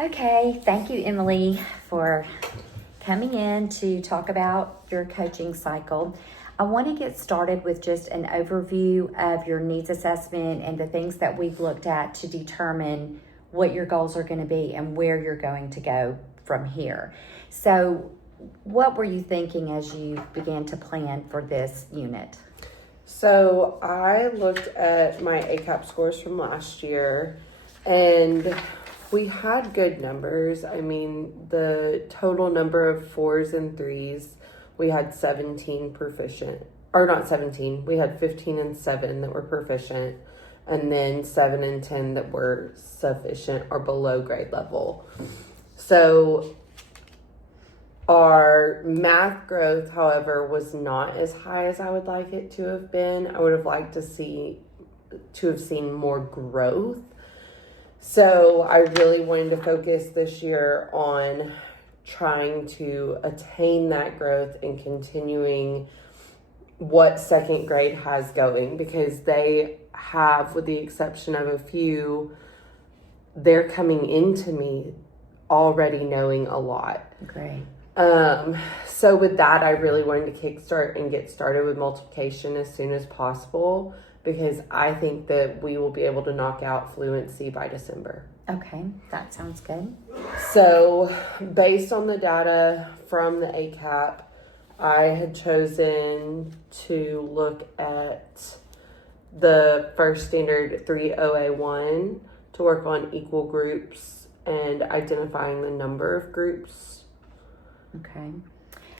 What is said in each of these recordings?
Okay, thank you, Emily, for coming in to talk about your coaching cycle. I want to get started with just an overview of your needs assessment and the things that we've looked at to determine what your goals are going to be and where you're going to go from here. So, what were you thinking as you began to plan for this unit? So I looked at my ACAP scores from last year, and we had good numbers. I mean, the total number of 4s and 3s, we had 17 proficient, or not 17, we had 15 and 7 that were proficient, and then 7 and 10 that were sufficient or below grade level. So our math growth, however, was not as high as I would like it to have been. I would have liked to have seen more growth. So I really wanted to focus this year on trying to attain that growth and continuing what second grade has going, because they have, with the exception of a few, they're coming into me already knowing a lot. Great. So with that, I really wanted to kickstart and get started with multiplication as soon as possible, because I think that we will be able to knock out fluency by December. Okay, that sounds good. So based on the data from the ACAP, I had chosen to look at the first standard 3.OA.1 to work on equal groups and identifying the number of groups. Okay.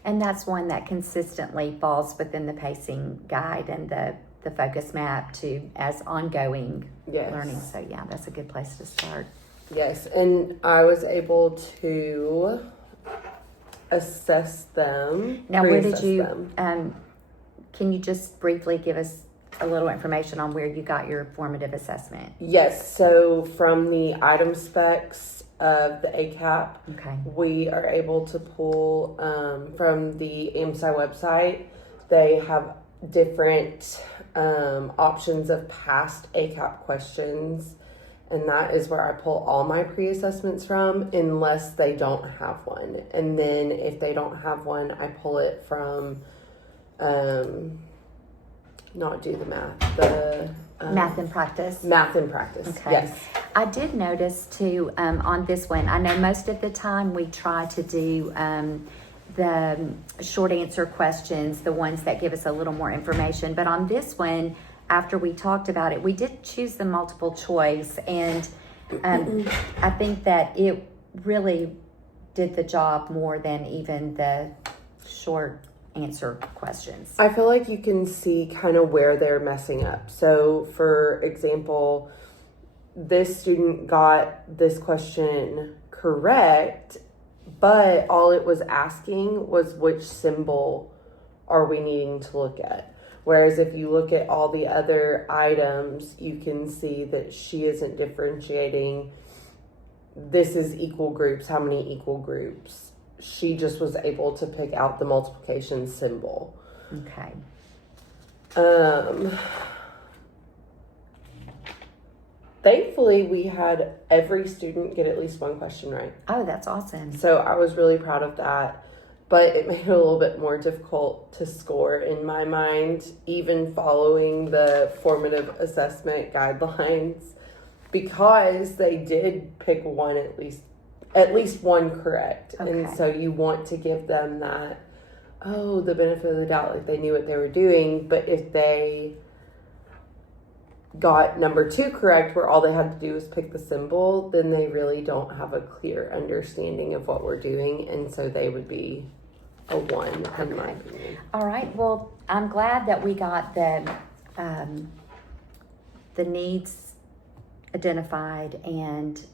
And that's one that consistently falls within the pacing guide and the focus map as ongoing learning. So yeah, that's a good place to start. Yes, and I was able to assess them. Now, where did you, can you just briefly give us a little information on where you got your formative assessment? Yes, so from the item specs of the ACAP, okay, we are able to pull from the AMSI website. They have different options of past ACAP questions, and that is where I pull all my pre-assessments from, unless they don't have one. And then if they don't have one, I pull it from not do the math, the math and practice. Math and practice. Okay. Yes. I did notice too on this one. I know most of the time we try to do the short answer questions, the ones that give us a little more information. But on this one, after we talked about it, we did choose the multiple choice, and I think that it really did the job more than even the short answer questions. I feel like you can see kind of where they're messing up. So, for example, this student got this question correct, but all it was asking was which symbol are we needing to look at. Whereas if you look at all the other items, you can see that she isn't differentiating. This is equal groups. How many equal groups? She just was able to pick out the multiplication symbol. Okay. Thankfully, we had every student get at least one question right. Oh, that's awesome. So I was really proud of that. But it made it a little bit more difficult to score in my mind, even following the formative assessment guidelines, because they did pick one at least one correct. Okay. And so you want to give them that, the benefit of the doubt, like they knew what they were doing. But if they got number 2 correct, where all they had to do was pick the symbol, then they really don't have a clear understanding of what we're doing. And so they would be a 1 in my opinion. All right. Well, I'm glad that we got the needs identified, and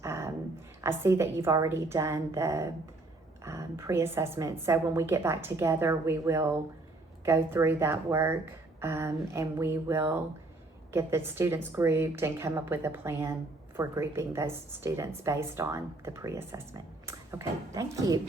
I see that you've already done the pre-assessment. So when we get back together, we will go through that work, and we will get the students grouped and come up with a plan for grouping those students based on the pre-assessment. Okay. Thank you.